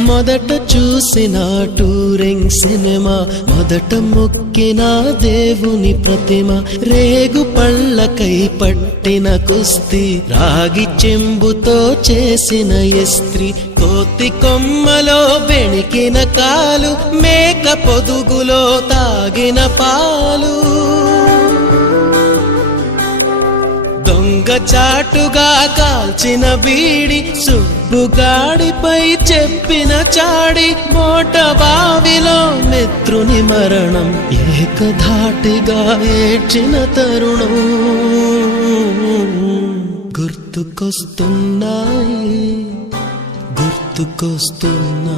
మొదట చూసిన touring cinema, మొదట మొక్కిన దేవుని ప్రతిమ, రేగు పళ్ళకై పట్టిన కుస్తీ, రాగి చెంబుతో చేసిన ఇస్త్రీ, కోతి కొమ్మలో బెణికిన కాలు, మేక పొదుగులో తాగిన పాలు, దొంగ చాటుగా కాల్చిన బీడి, సుబ్బుగాడిపై చెప్పిన చాడి, మోట బావిలో మిత్రుని మరణం, ఏకధాటిగా ఏడ్చిన తరుణం గుర్తుకొస్తున్నాయి, గుర్తుకొస్తున్నాయి.